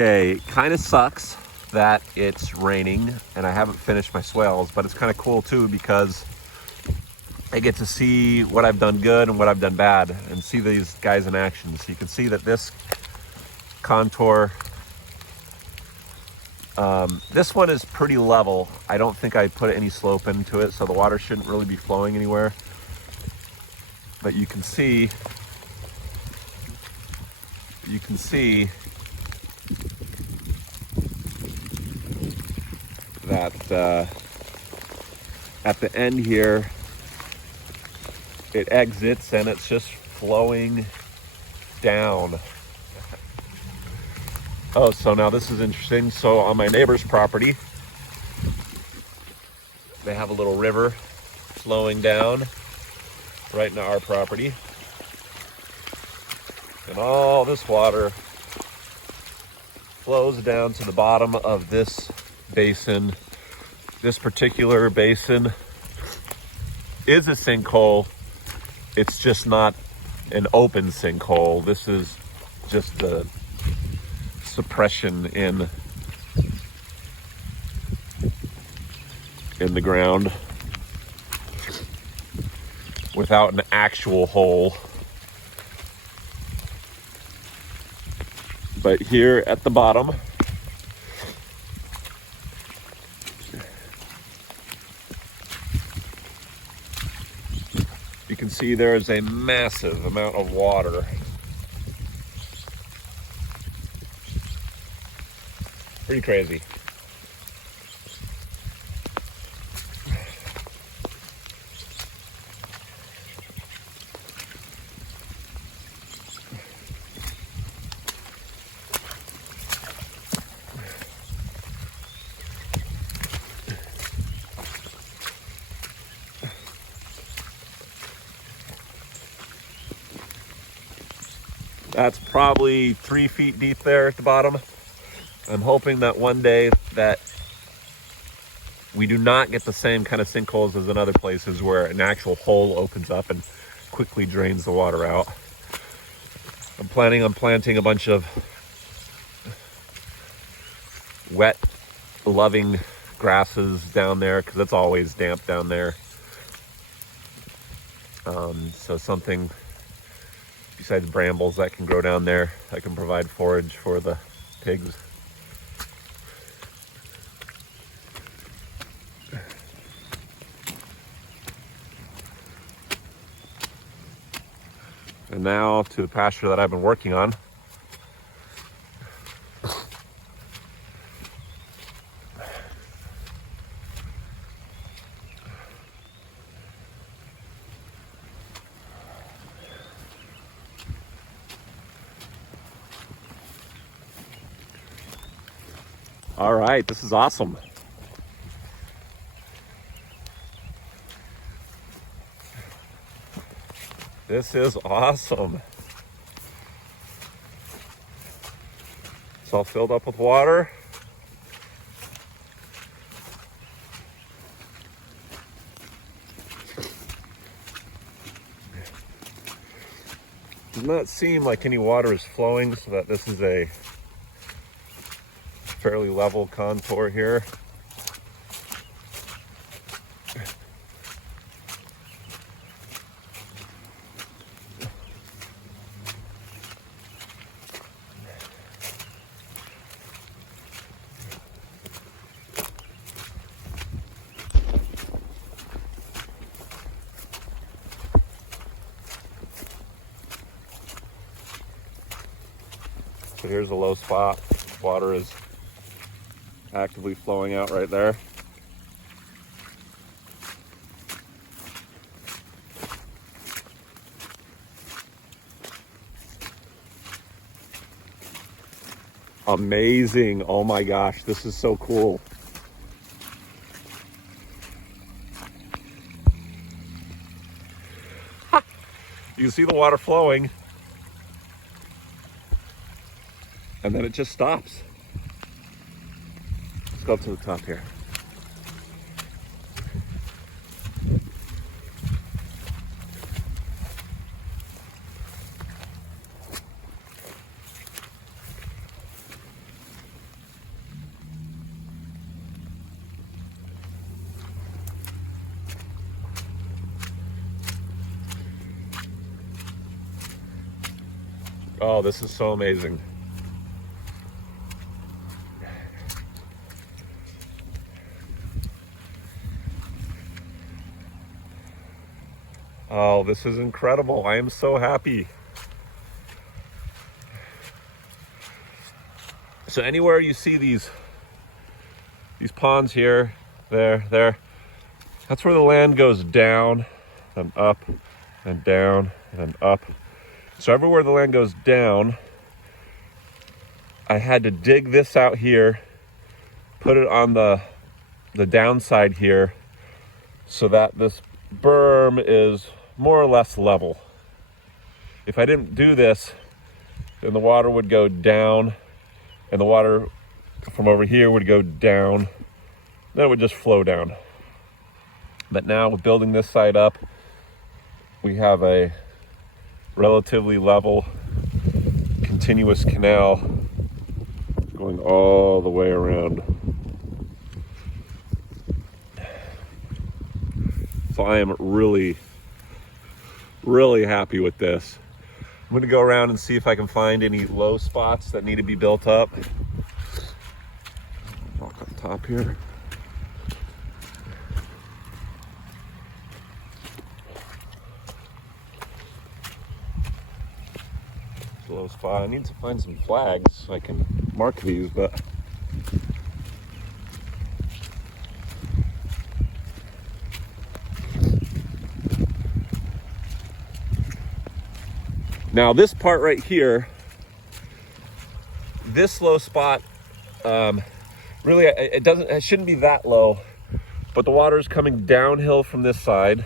Okay, it kind of sucks that it's raining and I haven't finished my swales, but it's kind of cool too because I get to see what I've done good and what I've done bad and see these guys in action. So you can see that this contour, this one is pretty level. I don't think I put any slope into it, so the water shouldn't really be flowing anywhere. But you can see that at the end here, it exits and it's just flowing down. Oh, so now this is interesting. So on my neighbor's property, they have a little river flowing down right into our property. And all this water flows down to the bottom of this basin. This particular basin is a sinkhole. It's just not an open sinkhole. This is just the suppression in the ground without an actual hole. But here at the bottom, you can see there is a massive amount of water. Pretty crazy. That's probably 3 feet deep there at the bottom. I'm hoping that one day that we do not get the same kind of sinkholes as in other places where an actual hole opens up and quickly drains the water out. I'm planning on planting a bunch of wet, loving grasses down there because it's always damp down there. So something besides brambles that can grow down there that can provide forage for the pigs. And now to the pasture that I've been working on. All right, this is awesome. This is awesome. It's all filled up with water. Does not seem like any water is flowing, so that this is a fairly level contour here. So here's a low spot. Water is actively flowing out right there. Amazing. Oh my gosh, this is so cool. You can see the water flowing, and then it just stops. Let's go up to the top here. Oh, this is so amazing. Oh, this is incredible. I am so happy. So anywhere you see these ponds here, there, that's where the land goes down and up and down and up. So everywhere the land goes down, I had to dig this out here, put it on the downside here so that this berm is more or less level. If I didn't do this, then the water would go down and the water from over here would go down, then it would just flow down. But now with building this side up, we have a relatively level, continuous canal going all the way around. So I am really, really happy with this. I'm gonna go around and see if I can find any low spots that need to be built up. Walk on top here. It's a low spot. I need to find some flags so I can mark these, but now this part right here, this low spot, really it shouldn't be that low, but the water is coming downhill from this side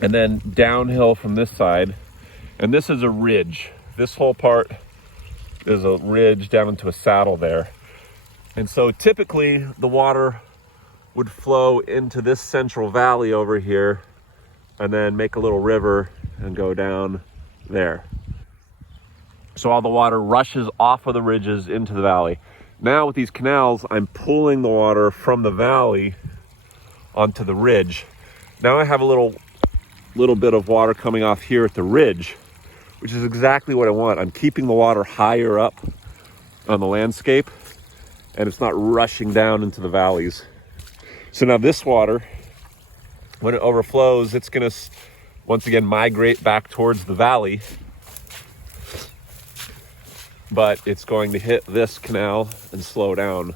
and then downhill from this side, and this is a ridge. This whole part is a ridge down into a saddle there, and so typically the water would flow into this central valley over here and then make a little river and go down there. So all the water rushes off of the ridges into the valley. Now with these canals, I'm pulling the water from the valley onto the ridge. Now I have a little bit of water coming off here at the ridge, which is exactly what I want. I'm keeping the water higher up on the landscape, and it's not rushing down into the valleys. So now this water, when it overflows, it's gonna once again migrate back towards the valley, but it's going to hit this canal and slow down.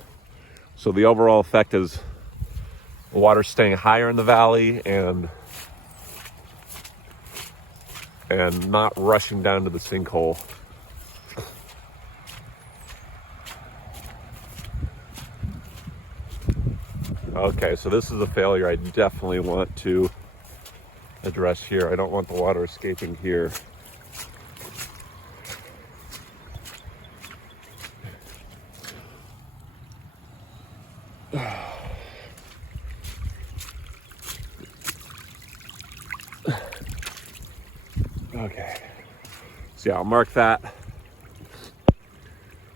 So the overall effect is the water staying higher in the valley and not rushing down to the sinkhole. Okay, so this is a failure I definitely want to address here. I don't want the water escaping here. Okay, so yeah, I'll mark that.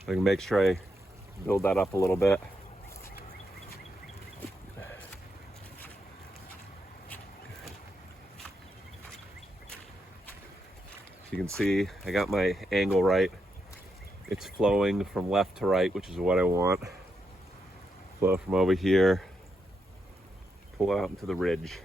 I can make sure I build that up a little bit. You can see I got my angle right. It's flowing from left to right, which is what I want. Flow from over here, pull out into the ridge.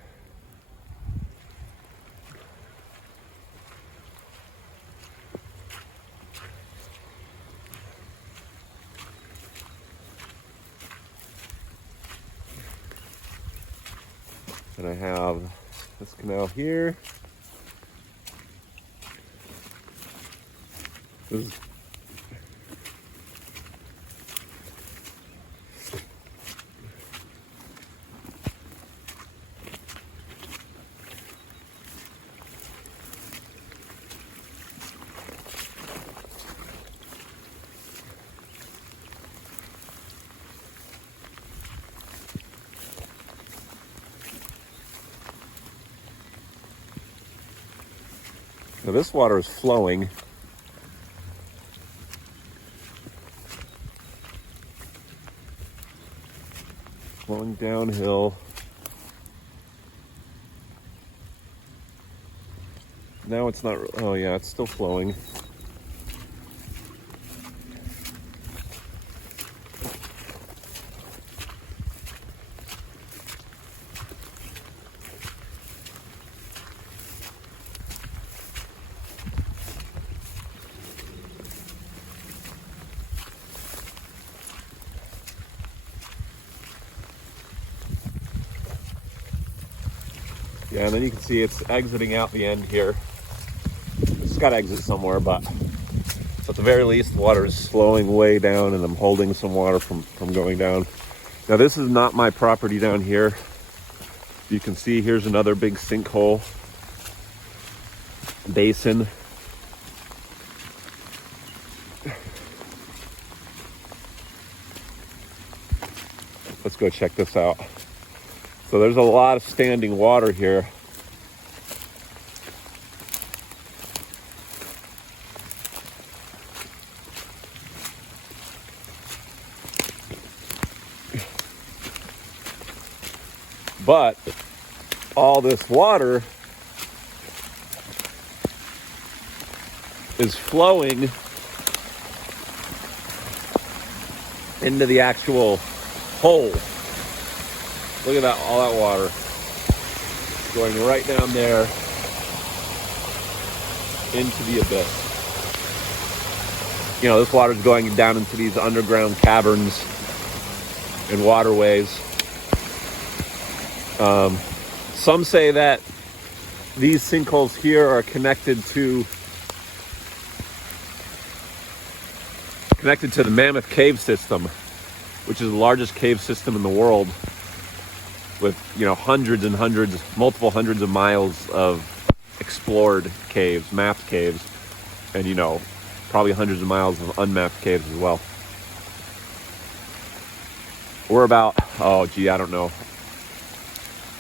And I have this canal here. This is now this water is flowing. Flowing downhill. Now it's not, oh yeah, it's still flowing. Yeah, and then you can see it's exiting out the end here. It's got to exit somewhere, but at the very least, the water is slowing way down, and I'm holding some water from going down. Now, this is not my property down here. You can see here's another big sinkhole basin. Let's go check this out. So there's a lot of standing water here. But all this water is flowing into the actual hole. Look at that, all that water going right down there into the abyss. You know, this water is going down into these underground caverns and waterways. Some say that these sinkholes here are connected to the Mammoth Cave system, which is the largest cave system in the world, with, you know, hundreds and hundreds, multiple hundreds of miles of explored caves, mapped caves, and, you know, probably hundreds of miles of unmapped caves as well. We're about, oh gee, I don't know,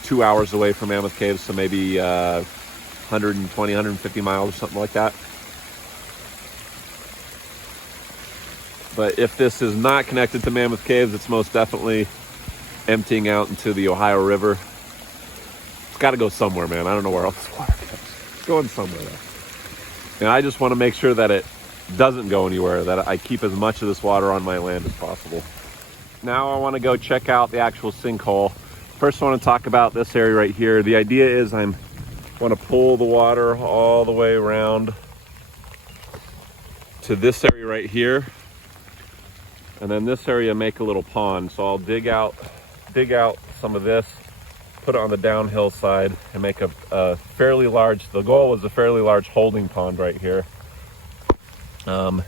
2 hours away from Mammoth Caves, so maybe 120, 150 miles or something like that. But if this is not connected to Mammoth Caves, it's most definitely emptying out into the Ohio River. It's got to go somewhere, man. I don't know where else this water goes. It's going somewhere though. And I just want to make sure that it doesn't go anywhere, that I keep as much of this water on my land as possible. Now I want to go check out the actual sinkhole. First, I want to talk about this area right here. The idea is I want to pull the water all the way around to this area right here. And then this area make a little pond. So I'll dig out some of this, put it on the downhill side, and make a fairly large, the goal was a fairly large holding pond right here. So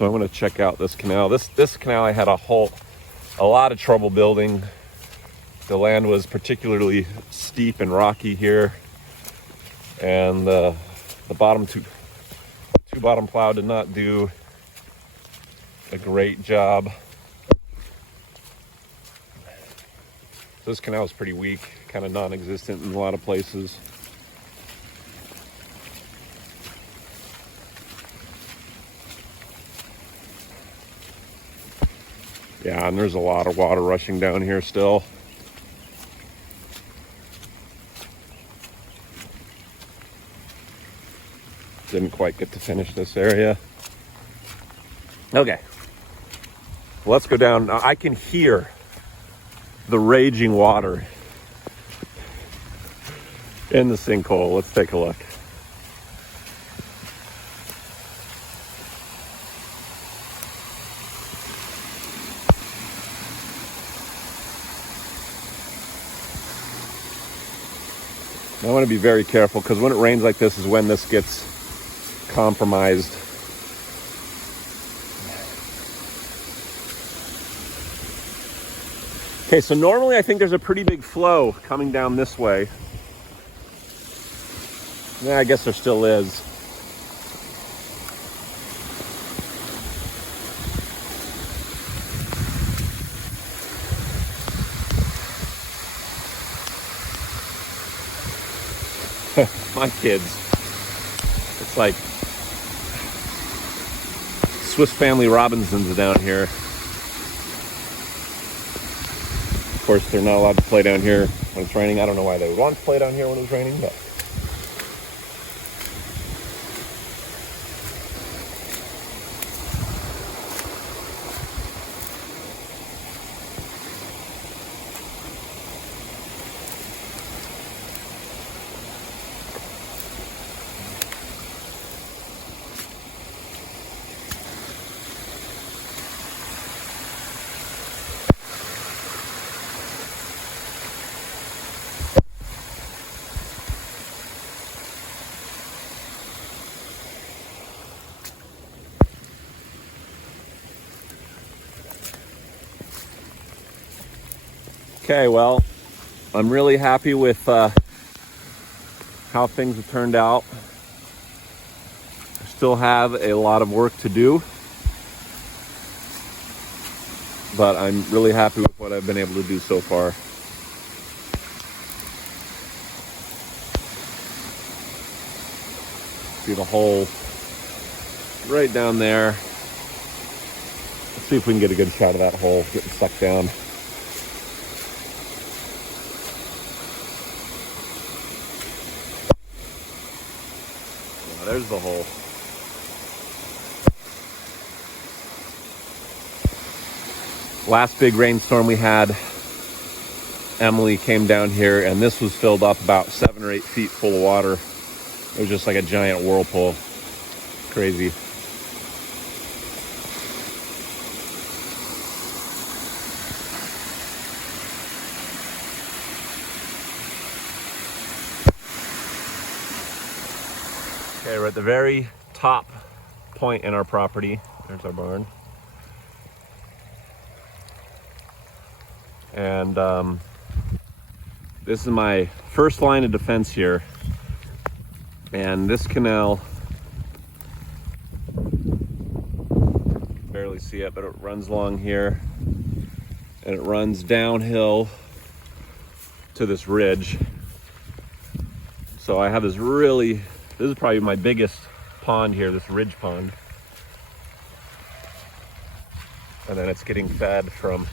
I want to check out this canal. This canal I had a lot of trouble building. The land was particularly steep and rocky here, and the bottom two bottom plow did not do a great job. This canal is pretty weak, kind of non-existent in a lot of places. Yeah, and there's a lot of water rushing down here still. Didn't quite get to finish this area. Okay, let's go down. I can hear the raging water in the sinkhole. Let's take a look. I want to be very careful because when it rains like this is when this gets compromised. Okay, so normally I think there's a pretty big flow coming down this way. Yeah, I guess there still is. My kids. It's like Swiss Family Robinsons down here. Of course, they're not allowed to play down here when it's raining. I don't know why they would want to play down here when it was raining, but okay, well, I'm really happy with how things have turned out. I still have a lot of work to do, but I'm really happy with what I've been able to do so far. See the hole right down there. Let's see if we can get a good shot of that hole getting sucked down. There's the hole. Last big rainstorm we had, Emily came down here and this was filled up about 7 or 8 feet full of water. It was just like a giant whirlpool. Crazy. Okay, we're at the very top point in our property. There's our barn. And this is my first line of defense here. And this canal, barely see it, but it runs along here. And it runs downhill to this ridge. So I have this is probably my biggest pond here, this ridge pond. And then it's getting fed from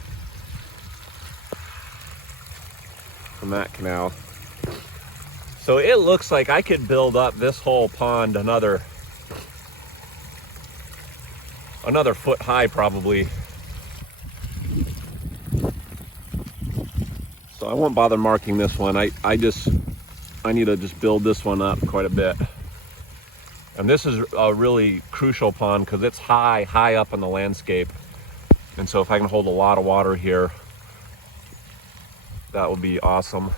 that canal. So it looks like I could build up this whole pond another foot high probably. So I won't bother marking this one. I need to just build this one up quite a bit. And this is a really crucial pond because it's high up in the landscape. And so if I can hold a lot of water here, that would be awesome.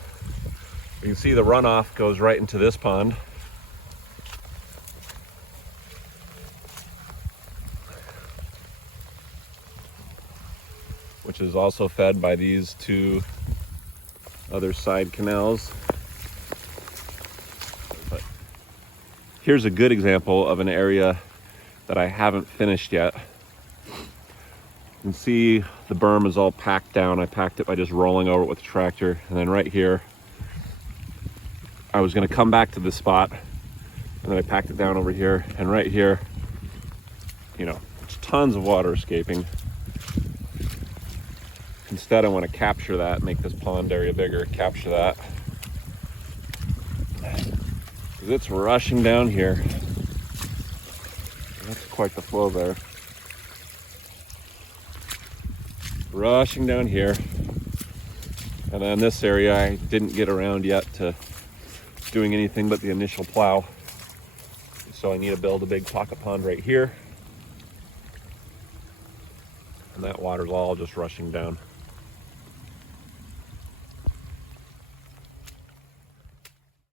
You can see the runoff goes right into this pond. Which is also fed by these 2 other side canals. But here's a good example of an area that I haven't finished yet. You can see the berm is all packed down. I packed it by just rolling over it with the tractor. And then right here, I was gonna come back to this spot and then I packed it down over here. And right here, you know, there's tons of water escaping. Instead, I wanna capture that, make this pond area bigger, capture that. Because it's rushing down here. That's quite the flow there. Rushing down here. And then this area I didn't get around yet to doing anything but the initial plow. So I need to build a big pocket pond right here. And that water's all just rushing down.